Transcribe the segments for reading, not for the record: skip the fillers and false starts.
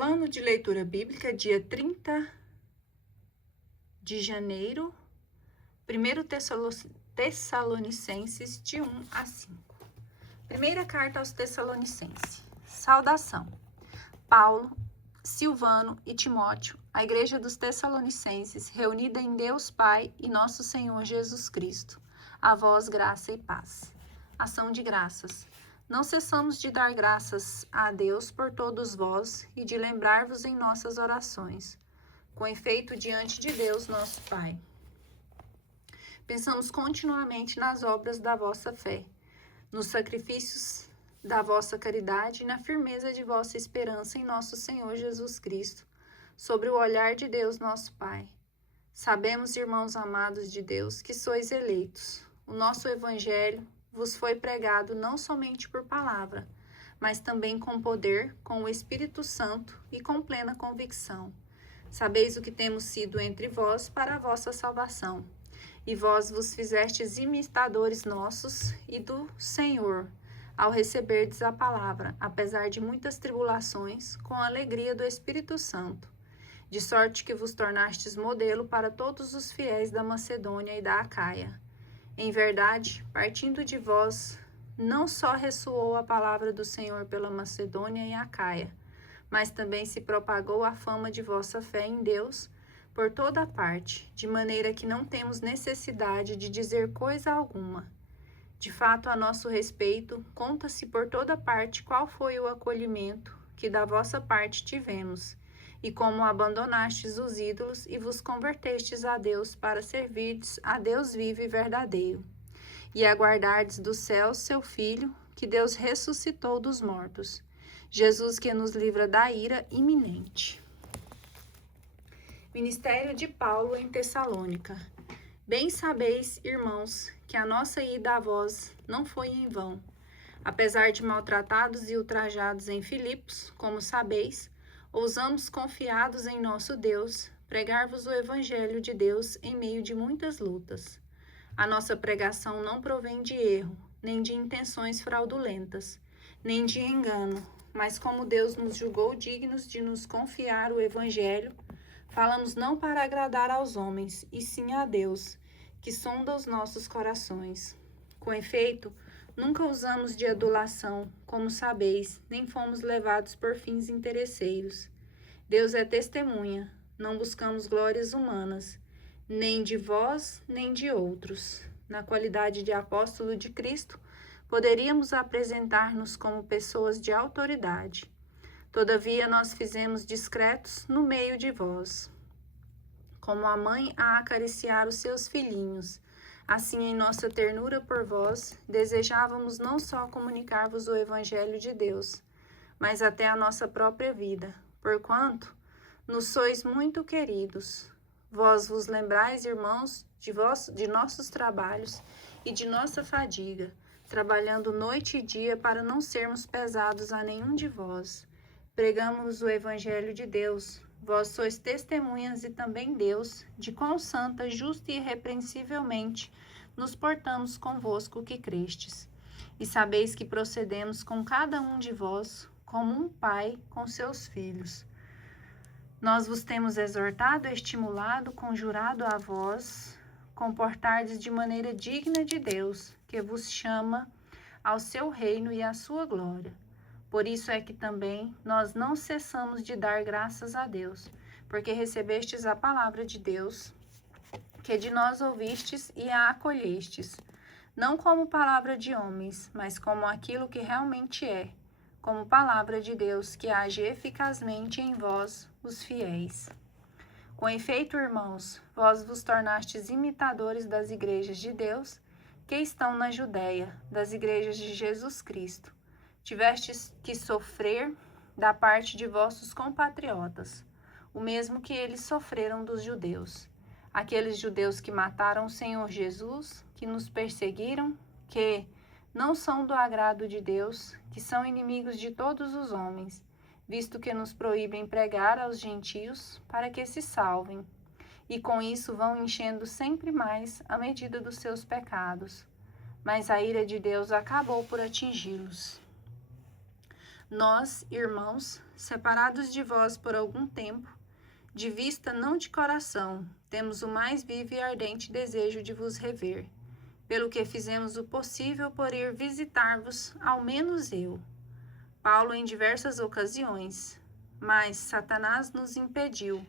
Plano de leitura bíblica, dia 30 de janeiro, 1 Tessalonicenses, de 1 a 5. Primeira carta aos Tessalonicenses. Saudação. Paulo, Silvano e Timóteo, a igreja dos Tessalonicenses, reunida em Deus Pai e nosso Senhor Jesus Cristo. A vós graça e paz. Ação de graças. Não cessamos de dar graças a Deus por todos vós e de lembrar-vos em nossas orações, com efeito diante de Deus nosso Pai. Pensamos continuamente nas obras da vossa fé, nos sacrifícios da vossa caridade e na firmeza de vossa esperança em nosso Senhor Jesus Cristo, sobre o olhar de Deus nosso Pai. Sabemos, irmãos amados de Deus, que sois eleitos. O nosso Evangelho vos foi pregado não somente por palavra, mas também com poder, com o Espírito Santo e com plena convicção. Sabeis o que temos sido entre vós para a vossa salvação. E vós vos fizestes imitadores nossos e do Senhor, ao receberdes a palavra, apesar de muitas tribulações, com a alegria do Espírito Santo, de sorte que vos tornastes modelo para todos os fiéis da Macedônia e da Acaia. Em verdade, partindo de vós, não só ressoou a palavra do Senhor pela Macedônia e Acaia, mas também se propagou a fama de vossa fé em Deus por toda parte, de maneira que não temos necessidade de dizer coisa alguma. De fato, a nosso respeito, conta-se por toda parte qual foi o acolhimento que da vossa parte tivemos, e como abandonastes os ídolos e vos convertestes a Deus para servirdes a Deus vivo e verdadeiro, e aguardardes do céu seu Filho, que Deus ressuscitou dos mortos, Jesus que nos livra da ira iminente. Ministério de Paulo em Tessalônica. Bem sabeis, irmãos, que a nossa ida a vós não foi em vão. Apesar de maltratados e ultrajados em Filipos, como sabeis, ousamos, confiados em nosso Deus, pregar-vos o Evangelho de Deus em meio de muitas lutas. A nossa pregação não provém de erro, nem de intenções fraudulentas, nem de engano, mas como Deus nos julgou dignos de nos confiar o Evangelho, falamos não para agradar aos homens, e sim a Deus, que sonda os nossos corações. Com efeito, nunca usamos de adulação, como sabeis, nem fomos levados por fins interesseiros. Deus é testemunha, não buscamos glórias humanas, nem de vós, nem de outros. Na qualidade de apóstolo de Cristo, poderíamos apresentar-nos como pessoas de autoridade. Todavia, nós fizemos discretos no meio de vós, como a mãe a acariciar os seus filhinhos. Assim, em nossa ternura por vós, desejávamos não só comunicar-vos o Evangelho de Deus, mas até a nossa própria vida, porquanto nos sois muito queridos. Vós vos lembrais, irmãos, de nossos trabalhos e de nossa fadiga, trabalhando noite e dia para não sermos pesados a nenhum de vós. Pregamos o Evangelho de Deus. Vós sois testemunhas e também Deus, de quão santa, justa e irrepreensivelmente nos portamos convosco que crestes. E sabeis que procedemos com cada um de vós, como um pai com seus filhos. Nós vos temos exortado, estimulado, conjurado a vós, comportardes de maneira digna de Deus, que vos chama ao seu reino e à sua glória. Por isso é que também nós não cessamos de dar graças a Deus, porque recebestes a palavra de Deus, que de nós ouvistes e a acolhestes, não como palavra de homens, mas como aquilo que realmente é, como palavra de Deus que age eficazmente em vós, os fiéis. Com efeito, irmãos, vós vos tornastes imitadores das igrejas de Deus que estão na Judéia, das igrejas de Jesus Cristo. Tivestes que sofrer da parte de vossos compatriotas, o mesmo que eles sofreram dos judeus. Aqueles judeus que mataram o Senhor Jesus, que nos perseguiram, que não são do agrado de Deus, que são inimigos de todos os homens, visto que nos proíbem pregar aos gentios para que se salvem, e com isso vão enchendo sempre mais a medida dos seus pecados. Mas a ira de Deus acabou por atingi-los. Nós, irmãos, separados de vós por algum tempo, de vista não de coração, temos o mais vivo e ardente desejo de vos rever, pelo que fizemos o possível por ir visitar-vos, ao menos eu. Paulo em diversas ocasiões, mas Satanás nos impediu,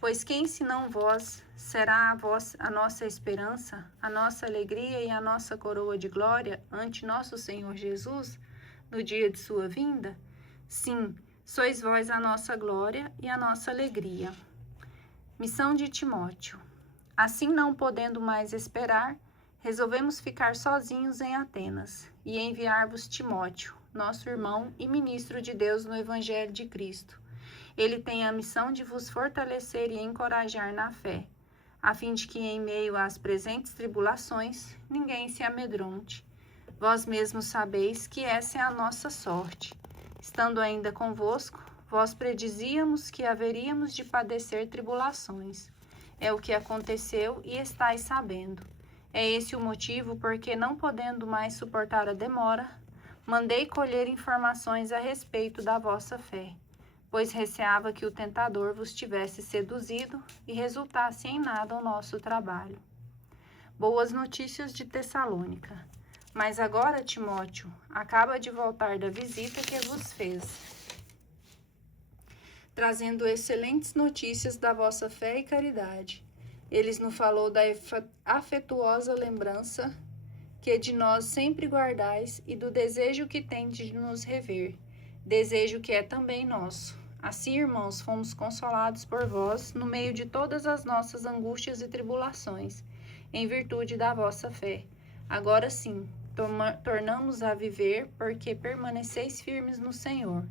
pois quem senão vós será a nossa esperança, a nossa alegria e a nossa coroa de glória ante nosso Senhor Jesus, no dia de sua vinda? Sim, sois vós a nossa glória e a nossa alegria. Missão de Timóteo. Assim, não podendo mais esperar, resolvemos ficar sozinhos em Atenas e enviar-vos Timóteo, nosso irmão e ministro de Deus no Evangelho de Cristo. Ele tem a missão de vos fortalecer e encorajar na fé, a fim de que, em meio às presentes tribulações, ninguém se amedronte. Vós mesmos sabeis que essa é a nossa sorte. Estando ainda convosco, vós predizíamos que haveríamos de padecer tribulações. É o que aconteceu e estáis sabendo. É esse o motivo porque, não podendo mais suportar a demora, mandei colher informações a respeito da vossa fé, pois receava que o tentador vos tivesse seduzido e resultasse em nada o nosso trabalho. Boas notícias de Tessalônica. Mas agora, Timóteo, acaba de voltar da visita que vos fez, trazendo excelentes notícias da vossa fé e caridade. Eles nos falou da afetuosa lembrança que de nós sempre guardais e do desejo que tendes de nos rever, desejo que é também nosso. Assim, irmãos, fomos consolados por vós no meio de todas as nossas angústias e tribulações, em virtude da vossa fé. Agora sim, tornamos a viver porque permaneceis firmes no Senhor.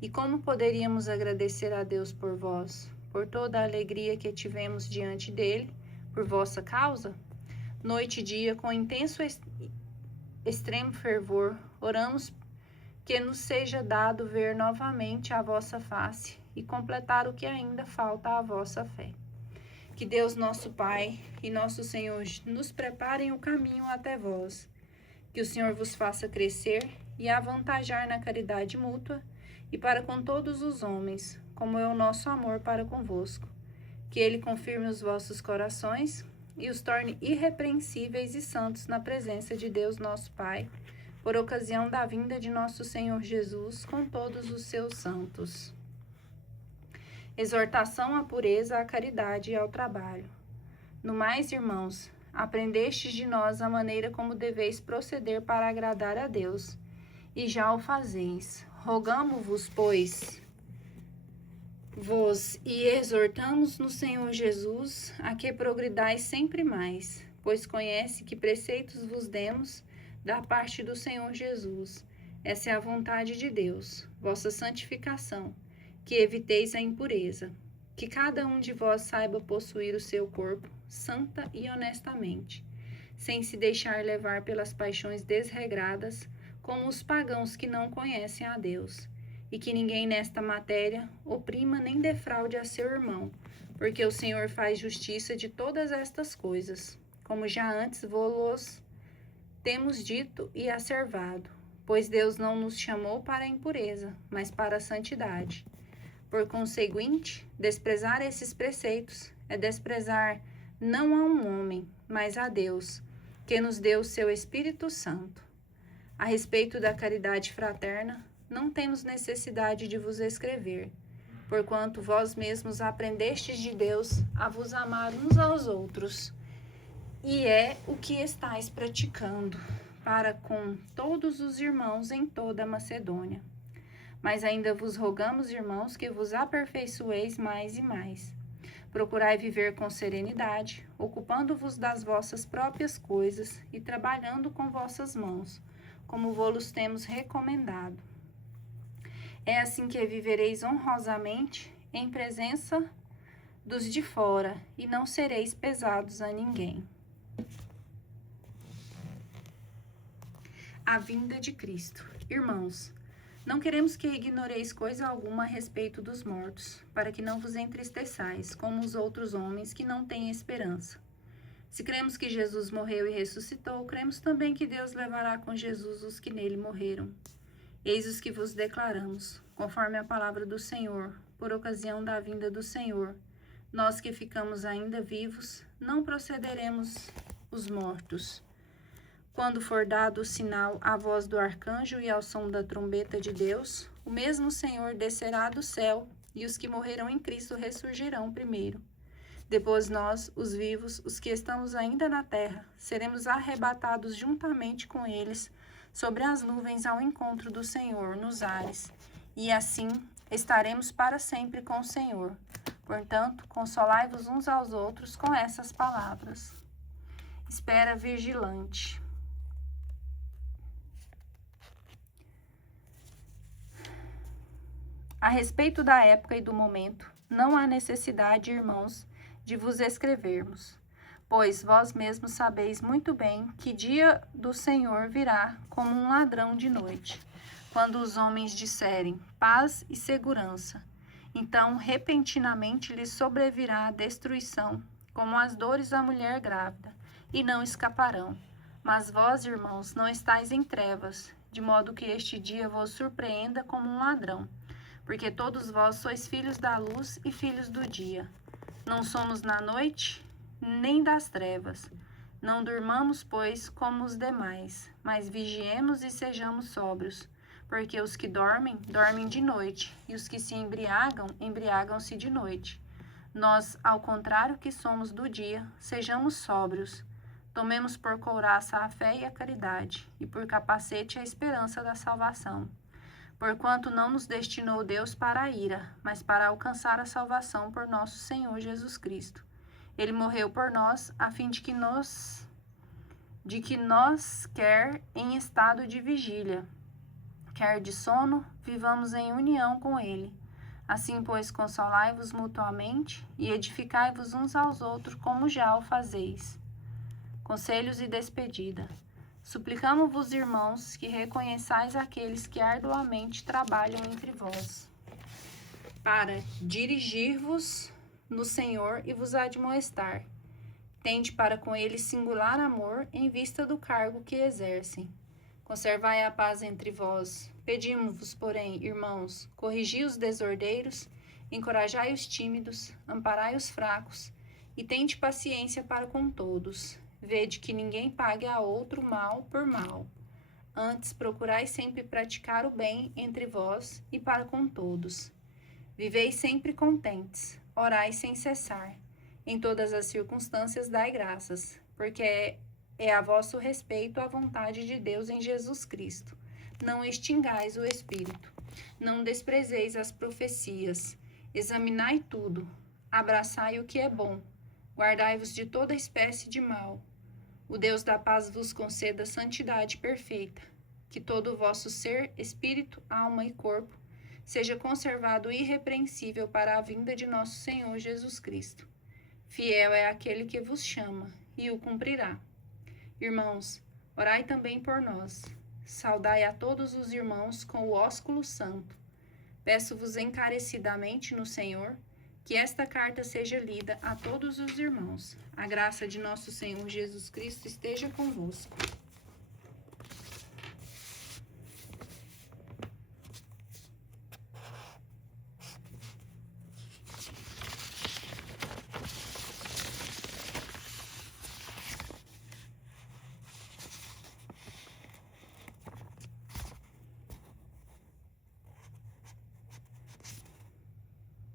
E como poderíamos agradecer a Deus por vós, por toda a alegria que tivemos diante dele, por vossa causa? Noite e dia, com intenso extremo fervor, oramos que nos seja dado ver novamente a vossa face e completar o que ainda falta à vossa fé. Que Deus nosso Pai e nosso Senhor nos preparem o caminho até vós. Que o Senhor vos faça crescer e avantajar na caridade mútua e para com todos os homens, como é o nosso amor para convosco. Que Ele confirme os vossos corações e os torne irrepreensíveis e santos na presença de Deus nosso Pai, por ocasião da vinda de nosso Senhor Jesus com todos os seus santos. Exortação à pureza, à caridade e ao trabalho. No mais, irmãos, aprendestes de nós a maneira como deveis proceder para agradar a Deus, e já o fazeis. Rogamo-vos, pois, vos e exortamos no Senhor Jesus a que progridais sempre mais, pois conhece que preceitos vos demos da parte do Senhor Jesus. Essa é a vontade de Deus, vossa santificação, que eviteis a impureza, que cada um de vós saiba possuir o seu corpo santa e honestamente, sem se deixar levar pelas paixões desregradas, como os pagãos que não conhecem a Deus, e que ninguém nesta matéria oprima nem defraude a seu irmão, porque o Senhor faz justiça de todas estas coisas, como já antes vos temos dito e asservado, pois Deus não nos chamou para a impureza, mas para a santidade. Por conseguinte, desprezar esses preceitos é desprezar não a um homem, mas a Deus, que nos deu o seu Espírito Santo. A respeito da caridade fraterna, não temos necessidade de vos escrever, porquanto vós mesmos aprendestes de Deus a vos amar uns aos outros, e é o que estáis praticando para com todos os irmãos em toda a Macedônia. Mas ainda vos rogamos, irmãos, que vos aperfeiçoeis mais e mais. Procurai viver com serenidade, ocupando-vos das vossas próprias coisas e trabalhando com vossas mãos, como vos temos recomendado. É assim que vivereis honrosamente em presença dos de fora e não sereis pesados a ninguém. A vinda de Cristo. Irmãos, não queremos que ignoreis coisa alguma a respeito dos mortos, para que não vos entristeçais, como os outros homens que não têm esperança. Se cremos que Jesus morreu e ressuscitou, cremos também que Deus levará com Jesus os que nele morreram. Eis os que vos declaramos, conforme a palavra do Senhor, por ocasião da vinda do Senhor. Nós que ficamos ainda vivos, não procederemos os mortos. Quando for dado o sinal à voz do arcanjo e ao som da trombeta de Deus, o mesmo Senhor descerá do céu, e os que morreram em Cristo ressurgirão primeiro. Depois nós, os vivos, os que estamos ainda na terra, seremos arrebatados juntamente com eles sobre as nuvens ao encontro do Senhor nos ares, e assim estaremos para sempre com o Senhor. Portanto, consolai-vos uns aos outros com essas palavras. Espera vigilante. A respeito da época e do momento, não há necessidade, irmãos, de vos escrevermos, pois vós mesmos sabeis muito bem que dia do Senhor virá como um ladrão de noite, quando os homens disserem paz e segurança. Então, repentinamente lhes sobrevirá a destruição, como as dores da mulher grávida, e não escaparão. Mas vós, irmãos, não estáis em trevas, de modo que este dia vos surpreenda como um ladrão. Porque todos vós sois filhos da luz e filhos do dia. Não somos na noite, nem das trevas. Não durmamos, pois, como os demais, mas vigiemos e sejamos sóbrios. Porque os que dormem, dormem de noite, e os que se embriagam, embriagam-se de noite. Nós, ao contrário que somos do dia, sejamos sóbrios. Tomemos por couraça a fé e a caridade, e por capacete a esperança da salvação. Porquanto não nos destinou Deus para a ira, mas para alcançar a salvação por nosso Senhor Jesus Cristo. Ele morreu por nós, a fim de que nós, quer em estado de vigília, quer de sono, vivamos em união com ele. Assim, pois, consolai-vos mutuamente e edificai-vos uns aos outros, como já o fazeis. Conselhos e despedida. Suplicamo-vos, irmãos, que reconheçais aqueles que arduamente trabalham entre vós, para dirigir-vos no Senhor e vos admoestar. Tende para com eles singular amor em vista do cargo que exercem. Conservai a paz entre vós. Pedimos-vos, porém, irmãos, corrigi os desordeiros, encorajai os tímidos, amparai os fracos, e tende paciência para com todos. Vede que ninguém pague a outro mal por mal. Antes, procurai sempre praticar o bem entre vós e para com todos. Vivei sempre contentes, orai sem cessar. Em todas as circunstâncias dai graças, porque é a vosso respeito a vontade de Deus em Jesus Cristo. Não extingais o Espírito. Não desprezeis as profecias. Examinai tudo. Abraçai o que é bom. Guardai-vos de toda espécie de mal. O Deus da paz vos conceda santidade perfeita, que todo o vosso ser, espírito, alma e corpo, seja conservado irrepreensível para a vinda de nosso Senhor Jesus Cristo. Fiel é aquele que vos chama, e o cumprirá. Irmãos, orai também por nós. Saudai a todos os irmãos com o ósculo santo. Peço-vos encarecidamente no Senhor, que esta carta seja lida a todos os irmãos. A graça de nosso Senhor Jesus Cristo esteja convosco.